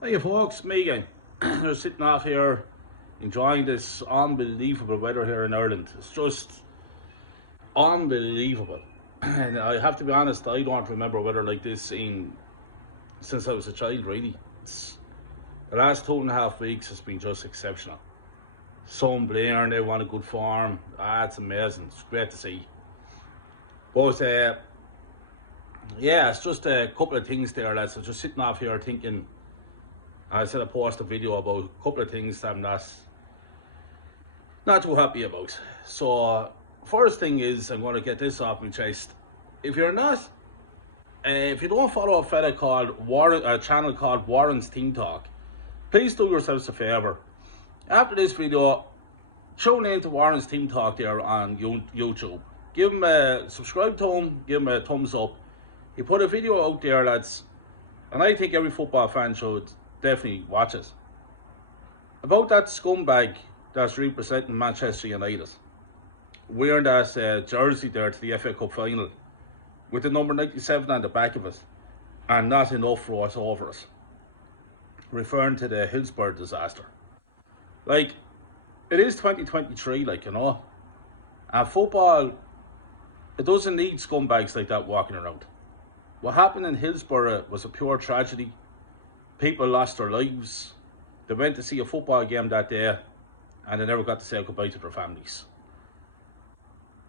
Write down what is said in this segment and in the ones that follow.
Hey folks, me again. Just sitting off here enjoying this unbelievable weather here in Ireland. It's just unbelievable. And I have to be honest, I don't remember weather like this since I was a child really. The last 2.5 weeks has been just exceptional. Sun blaring, everyone in good form. It's amazing. It's great to see. But yeah, it's just a couple of things there, lads. I'm just sitting off here thinking. I said I posted a video about a couple of things I'm not too happy about. So first thing is, I'm going to get this off my chest. If you're not, if you don't follow a fella called Warren, a channel called Warren's Team Talk, please do yourselves a favour. After this video, tune in to Warren's Team Talk there on YouTube. Give him a subscribe to him, give him a thumbs up. He put a video out there, lads, and I think every football fan should definitely watch it. About that scumbag that's representing Manchester United, wearing that jersey there to the FA Cup final with the number 97 on the back of it and not enough wrote over it, referring to the Hillsborough disaster. Like, it is 2023, like, you know, and football, it doesn't need scumbags like that walking around. What happened in Hillsborough was a pure tragedy. People lost their lives. They went to see a football game that day and they never got to say goodbye to their families.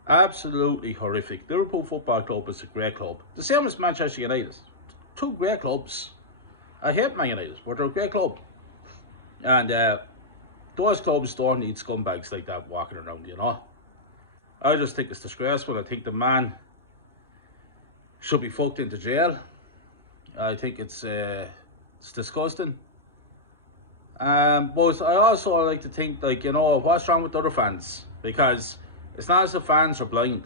Absolutely horrific. Liverpool Football Club is a great club. The same as Manchester United. Two great clubs. I hate Man United, but they're a great club. And those clubs don't need scumbags like that walking around, you know. I just think it's disgraceful. I think the man should be fucked into jail. I think it's disgusting. But I also like to think, like, you know, what's wrong with other fans? Because it's not as if fans are blind.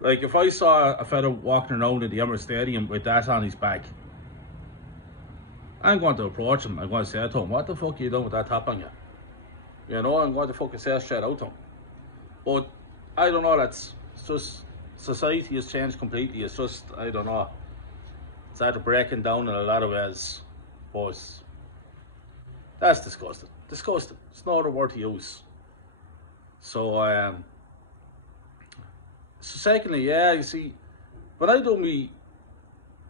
Like, if I saw a fella walking around in the Emirates Stadium with that on his back, I'm going to approach him. I'm going to say to him, what the fuck are you doing with that top on you? You know, I'm going to fucking say straight out to him. But I don't know, it's just, society has changed completely. It's just, I don't know. It's either breaking down in a lot of ways, but that's disgusting. Disgusting. It's not a word to use. So, secondly, yeah, you see, when I do me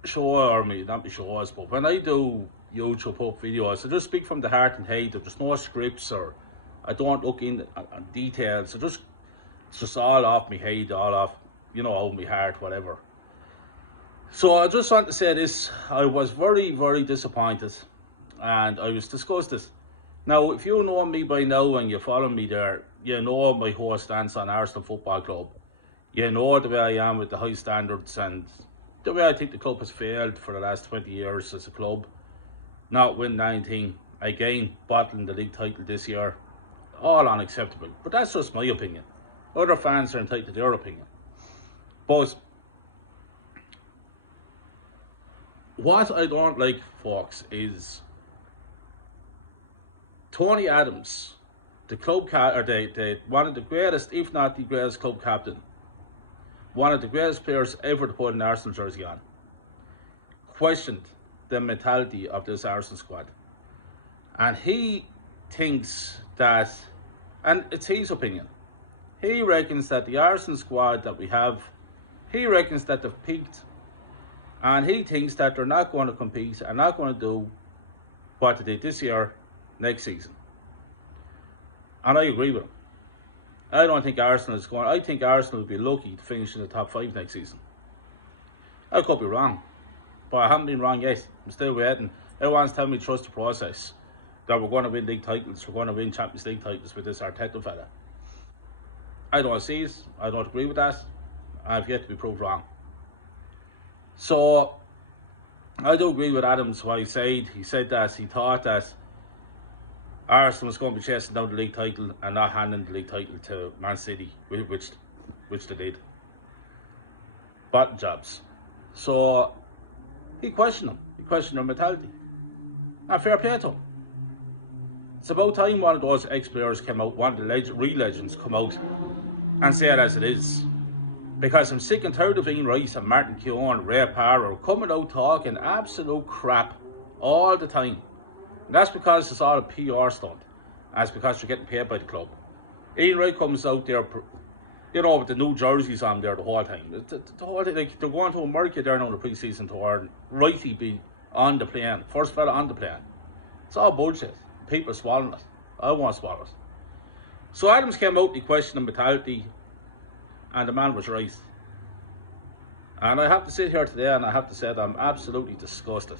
show, or me, not me shows, but when I do YouTube up videos, I just speak from the heart and hate. There's no scripts, or I don't look in on details. It's just all off me hate, all off, you know, out me heart, whatever. So I just want to say this, I was very, very disappointed and I was disgusted. Now, if you know me by now and you follow me there, you know my whole stance on Arsenal Football Club. You know the way I am with the high standards and the way I think the club has failed for the last 20 years as a club. Not win 19, again bottling the league title this year. All unacceptable, but that's just my opinion. Other fans are entitled to their opinion. But what I don't like, folks, is Tony Adams, the club one of the greatest, if not the greatest club captain, one of the greatest players ever to put an Arsenal jersey on, questioned the mentality of this Arsenal squad. And he thinks that, and it's his opinion, he reckons that the Arsenal squad that we have, he reckons that they've peaked. And he thinks that they're not going to compete and not going to do what they did this year, next season. And I agree with him. I don't think Arsenal is going. I think Arsenal will be lucky to finish in the top 5 next season. I could be wrong, but I haven't been wrong yet. I'm still waiting. Everyone's telling me trust the process, that we're going to win league titles, we're going to win Champions League titles with this Arteta fella. I don't see it. I don't agree with that. I've yet to be proved wrong. So, I do agree with Adams what he said. He said that he thought that Arsenal was going to be chasing down the league title and not handing the league title to Man City, which they did. Bottom jobs. So, he questioned them. He questioned their mentality. And fair play to him. It's about time one of those ex-players came out, one of the real legends come out and say it as it is. Because I'm sick and tired of Ian Rice and Martin Keown, Ray Parra coming out talking absolute crap all the time. And that's because it's all a PR stunt. And it's because you're getting paid by the club. Ian Wright comes out there, you know, with the new jerseys on there the whole time. The whole thing, like, they're going to America there now in the pre-season tour, and Wrighty be on the plane, first fella on the plane. It's all bullshit. People are swallowing it. I won't swallow it. So Adams came out, he questioned the mentality, and the man was right. And I have to sit here today and I have to say that I'm absolutely disgusted.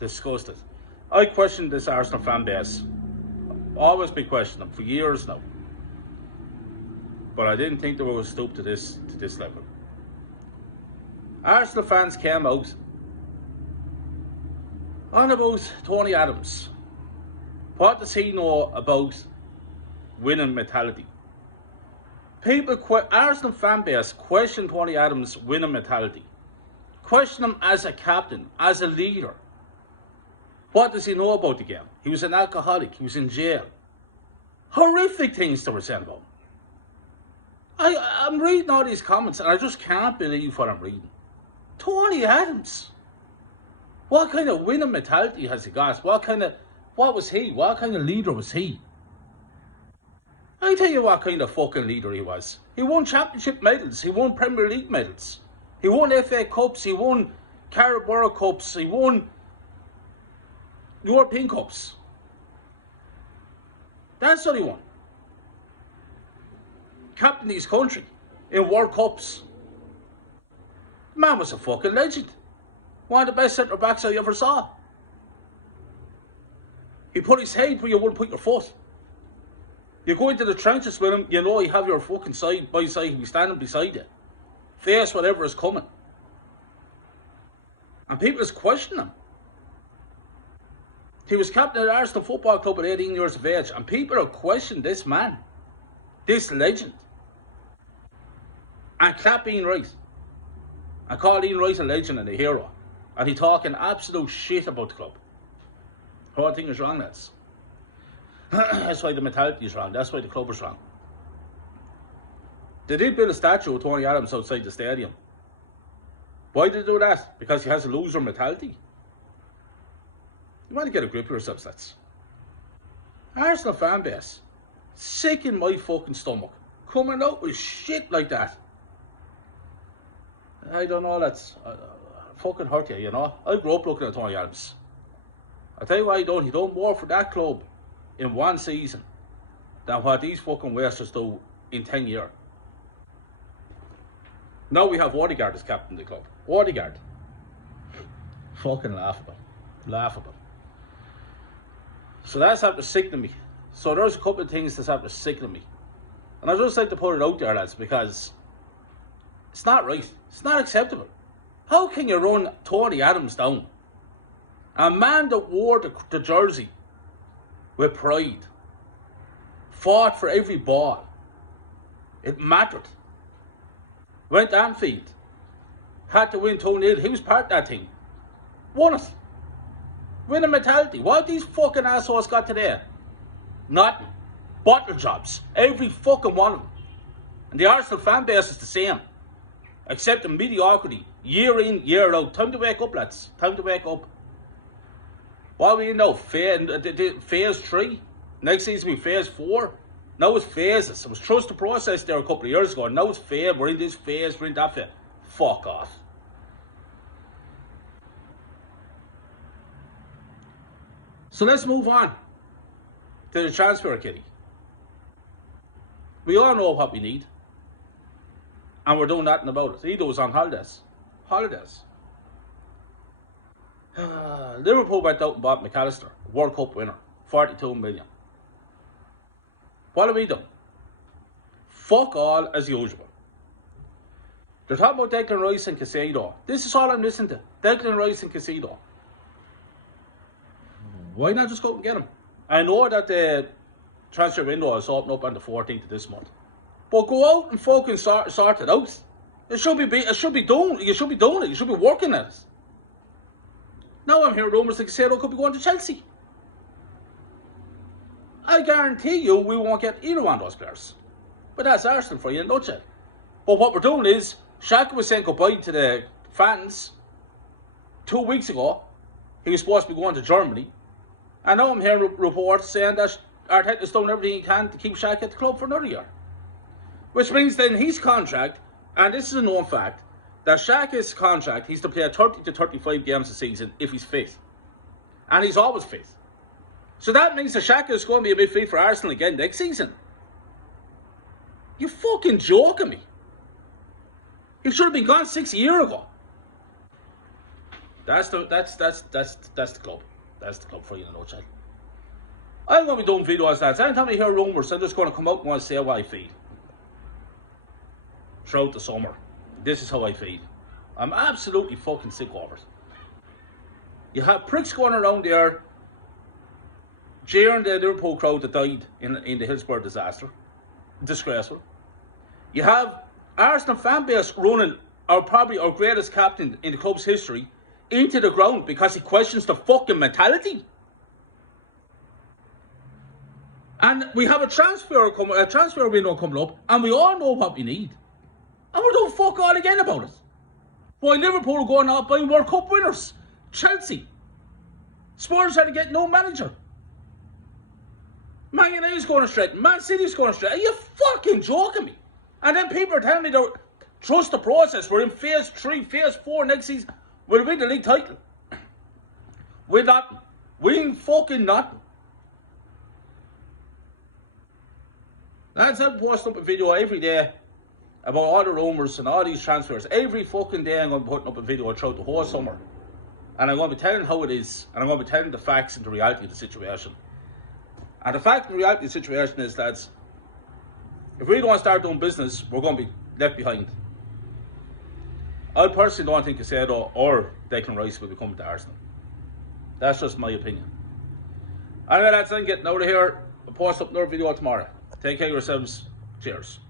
Disgusted. I questioned this Arsenal fan base. Always been questioning them for years now. But I didn't think they were stoop to this level. Arsenal fans came out on about Tony Adams. What does he know about winning mentality? People, Arsenal fan base question Tony Adams' winning mentality. Question him as a captain, as a leader. What does he know about the game? He was an alcoholic, he was in jail. Horrific things they were saying about him. I'm reading all these comments and I just can't believe what I'm reading. Tony Adams. What kind of winning mentality has he got? What was he? What kind of leader was he? I tell you what kind of fucking leader he was. He won championship medals. He won Premier League medals. He won FA Cups. He won Carabao Cups. He won European Cups. That's what he won. Captain his country in World Cups. The man was a fucking legend. One of the best centre backs I ever saw. He put his head where you wouldn't put your foot. You go into the trenches with him, you know you have your fucking side by side, he'll be standing beside you. Face whatever is coming. And people just question him. He was captain of the Arsenal Football Club at 18 years of age, and people are questioning this man, this legend. And clap Ian Wright. And call Ian Wright a legend and a hero. And he talking absolute shit about the club. The whole thing is wrong, lads. That's why the mentality is wrong. That's why the club is wrong. They did build a statue of Tony Adams outside the stadium. Why did they do that? Because he has a loser mentality. You want to get a grip of yourselves, lads. Arsenal fan base, sick in my fucking stomach, coming out with shit like that. I don't know, lads. Fucking hurt you, you know. I grew up looking at Tony Adams. I tell you what he done more for that club in one season than what these fucking wasters do in 10 years. Now we have Odegaard as captain of the club. Odegaard. Fucking laughable. Laughable. So that's after sickening me. So there's a couple of things that's after sickening me. And I just like to put it out there, lads, because it's not right. It's not acceptable. How can you run Tony Adams down? A man that wore the jersey with pride, fought for every ball. It mattered. Went to Anfield, had to win 2-0. He was part of that thing. Won it. Winning mentality. What have these fucking assholes got today? Nothing. Bottle jobs. Every fucking one of them. And the Arsenal fan base is the same. Except in mediocrity. Year in, year out. Time to wake up, lads. Time to wake up. What are we in now? Phase 3? Next season will be phase 4? Now it's phases. It was trust the process there a couple of years ago. Now it's phase. We're in this phase. We're in that phase. Fuck off. So let's move on to the transfer kitty. We all know what we need. And we're doing nothing about it. He was on holidays. Holidays. Liverpool went out and bought McAllister, World Cup winner, 42 million. What have we done? Fuck all as usual. They're talking about Declan Rice and Caicedo. This is all I'm listening to. Declan Rice and Caicedo. Why not just go and get them? I know that the transfer window is open up on the 14th of this month. But go out and fucking sort it out. You should be doing it. You should be working at it. Now I'm hearing rumours that Caicedo could be going to Chelsea. I guarantee you we won't get either one of those players. But that's Arsenal for you in a nutshell. But what we're doing is, Shaka was saying goodbye to the fans 2 weeks ago. he was supposed to be going to Germany. And now I'm hearing reports saying that Arteta's done everything he can to keep Shaq at the club for another year. Which means then his contract, and this is a known fact, that Shaq's contract, he's to play 30 to 35 games a season if he's fit. And he's always fit. So that means that Shaq is going to be a midfield for Arsenal again next season. You fucking joking me. He should have been gone 6 years ago. That's the club. That's the club for you in a nutshell. I'm going to be doing videos that. Anytime I hear rumours, I'm just going to come out and want to say how I feel. Throughout the summer. This is how I feel. I'm absolutely fucking sick of it. You have pricks going around there jeering the Liverpool crowd that died in the Hillsborough disaster. Disgraceful. You have Arsenal Fanbase running probably our greatest captain in the club's history into the ground because he questions the fucking mentality. And we have a transfer window coming up, and we all know what we need. And we're doing fuck all again about it. Why Liverpool are going out buying World Cup winners? Chelsea. Spurs had to get no manager. Man United's going astray. Man City's going astray. Are you fucking joking me? And then people are telling me to trust the process. We're in phase 3, phase 4 next season. We'll win the league title. We're not. We ain't fucking not. Lads, I'm posting up a video every day about all the rumours and all these transfers. Every fucking day I'm going to be putting up a video throughout the whole summer. And I'm going to be telling how it is. And I'm going to be telling the facts and the reality of the situation. And the fact and the reality of the situation is, lads, if we don't start doing business, we're going to be left behind. I personally don't think Casado or Declan Rice will be coming to Arsenal. That's just my opinion. Anyway, lads, I'm getting out of here. I'll post up another video tomorrow. Take care of yourselves. Cheers.